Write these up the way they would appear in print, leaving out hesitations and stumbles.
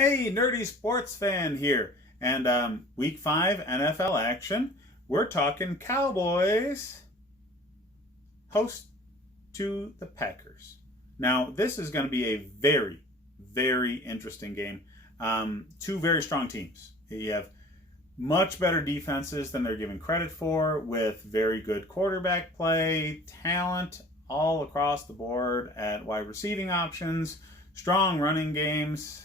Hey, nerdy sports fan here. And week 5 NFL action. We're talking Cowboys host to the Packers. Now, this is going to be a very, very interesting game. Two very strong teams. You have much better defenses than they're given credit for, with very good quarterback play, talent all across the board at wide receiving options, strong running games.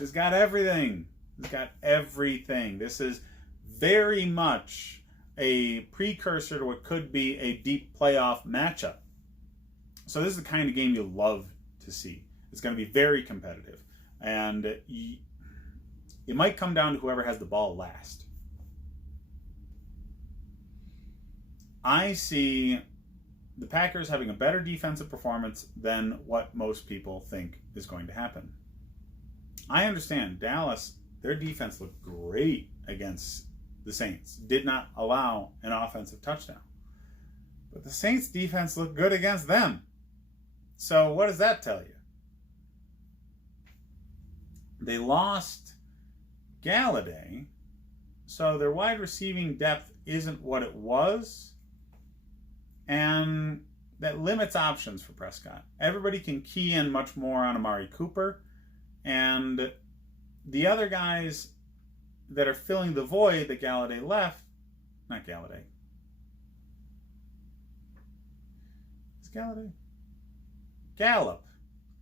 It's got everything. It's got everything. This is very much a precursor to what could be a deep playoff matchup. So this is the kind of game you love to see. It's going to be very competitive. And it might come down to whoever has the ball last. I see the Packers having a better defensive performance than what most people think is going to happen. I understand Dallas, their defense looked great against the Saints. Did not allow an offensive touchdown. But the Saints defense looked good against them. So what does that tell you? They lost Galladay, so their wide receiving depth isn't what it was. And that limits options for Prescott. Everybody can key in much more on Amari Cooper. And the other guys that are filling the void that Galladay left, not Galladay. It's Galladay. Gallup.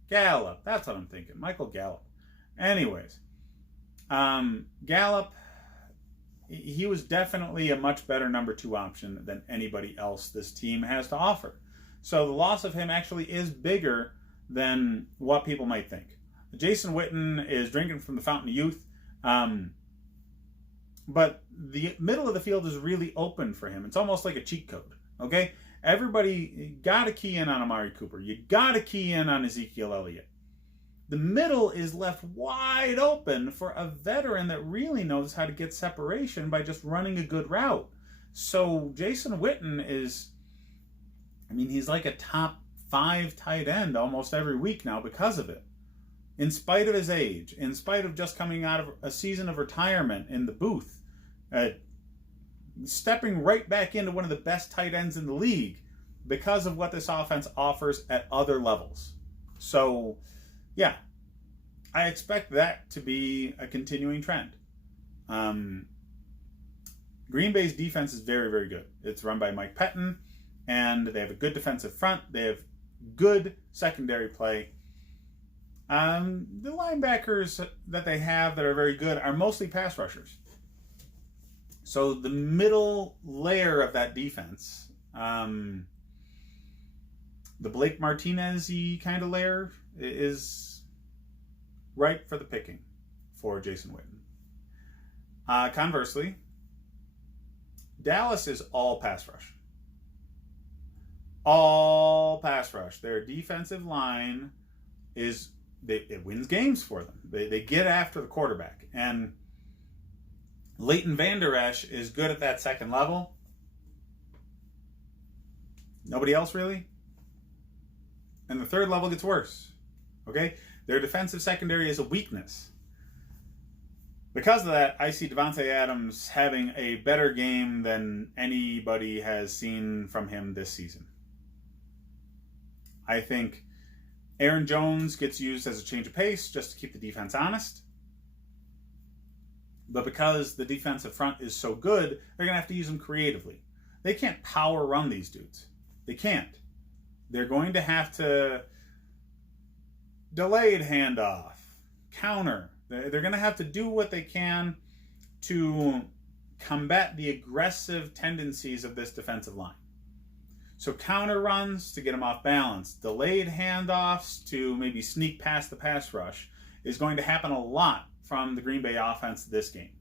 That's what I'm thinking. Michael Gallup. Anyways, Gallup, he was definitely a much better number 2 option than anybody else this team has to offer. So the loss of him actually is bigger than what people might think. Jason Witten is drinking from the fountain of youth, but the middle of the field is really open for him. It's almost like a cheat code, okay? Everybody got to key in on Amari Cooper. You got to key in on Ezekiel Elliott. The middle is left wide open for a veteran that really knows how to get separation by just running a good route. So Jason Witten is, he's like a top 5 tight end almost every week now because of it. In spite of his age, in spite of just coming out of a season of retirement in the booth, stepping right back into one of the best tight ends in the league because of what this offense offers at other levels. So, yeah, I expect that to be a continuing trend. Green Bay's defense is very, very good. It's run by Mike Pettin, and they have a good defensive front. They have good secondary play. The linebackers that they have that are very good are mostly pass rushers. So the middle layer of that defense, the Blake Martinez-y kind of layer, is ripe for the picking for Jason Witten. Conversely, Dallas is all pass rush. All pass rush. Their defensive line is... It wins games for them. They get after the quarterback. And Leighton Vander Esch is good at that second level. Nobody else really. And the third level gets worse. Okay? Their defensive secondary is a weakness. Because of that, I see Davante Adams having a better game than anybody has seen from him this season. I think Aaron Jones gets used as a change of pace just to keep the defense honest. But because the defensive front is so good, they're going to have to use them creatively. They can't power run these dudes. They can't. They're going to have to delayed handoff, counter. They're going to have to do what they can to combat the aggressive tendencies of this defensive line. So counter runs to get them off balance, delayed handoffs to maybe sneak past the pass rush is going to happen a lot from the Green Bay offense this game.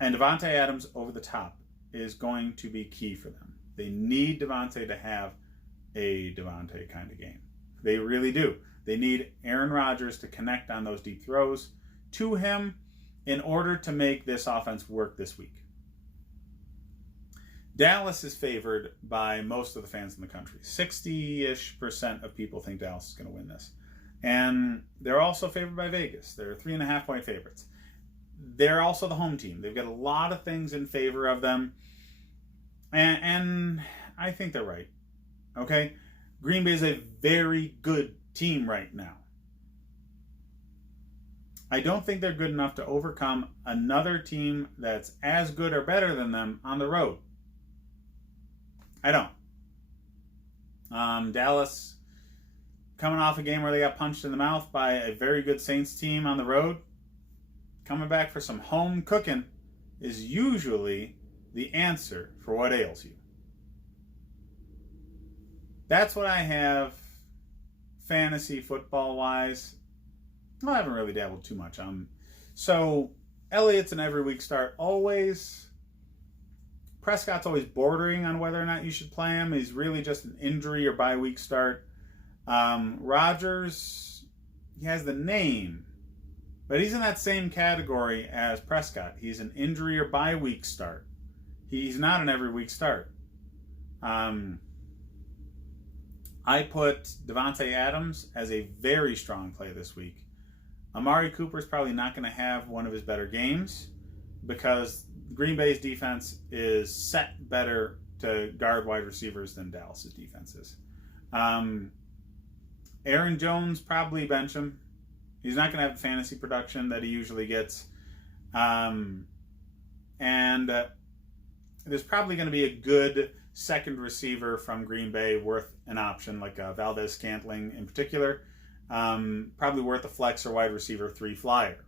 And Davante Adams over the top is going to be key for them. They need Davante to have a Davante kind of game. They really do. They need Aaron Rodgers to connect on those deep throws to him in order to make this offense work this week. Dallas is favored by most of the fans in the country. 60-ish% of people think Dallas is going to win this. And they're also favored by Vegas. They're 3.5-point favorites. They're also the home team. They've got a lot of things in favor of them. And I think they're right. Okay? Green Bay is a very good team right now. I don't think they're good enough to overcome another team that's as good or better than them on the road. I don't. Dallas, coming off a game where they got punched in the mouth by a very good Saints team on the road, coming back for some home cooking is usually the answer for what ails you. That's what I have fantasy football-wise. Well, I haven't really dabbled too much. So Elliott's an every week start always. Prescott's always bordering on whether or not you should play him. He's really just an injury or bye week start. Rodgers, he has the name, but he's in that same category as Prescott. He's an injury or bye week start. He's not an every week start. I put Devontae Adams as a very strong play this week. Amari Cooper's probably not going to have one of his better games because Green Bay's defense is set better to guard wide receivers than Dallas's defense is. Aaron Jones, probably bench him. He's not going to have the fantasy production that he usually gets. And there's probably going to be a good second receiver from Green Bay worth an option, like Valdez-Scantling in particular. Probably worth a flex or wide receiver 3 flyer.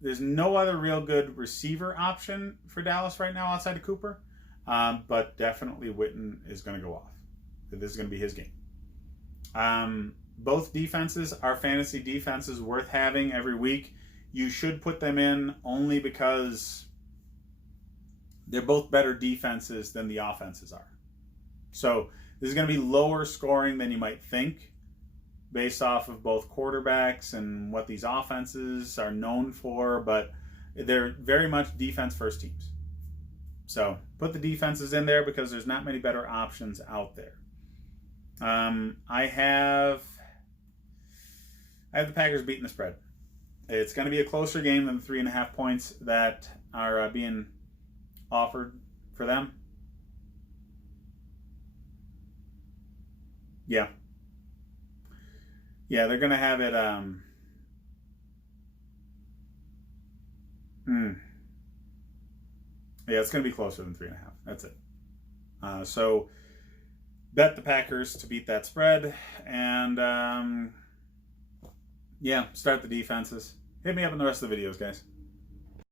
There's no other real good receiver option for Dallas right now outside of Cooper, but definitely Witten is going to go off. This is going to be his game. Both defenses are fantasy defenses worth having every week. You should put them in only because they're both better defenses than the offenses are. So this is going to be lower scoring than you might think based off of both quarterbacks and what these offenses are known for, but they're very much defense first teams. So put the defenses in there because there's not many better options out there. I have the Packers beating the spread. It's going to be a closer game than the 3.5 points that are being offered for them. Yeah, they're going to have it. Yeah, it's going to be closer than 3.5. That's it. So bet the Packers to beat that spread, and start the defenses. Hit me up in the rest of the videos, guys.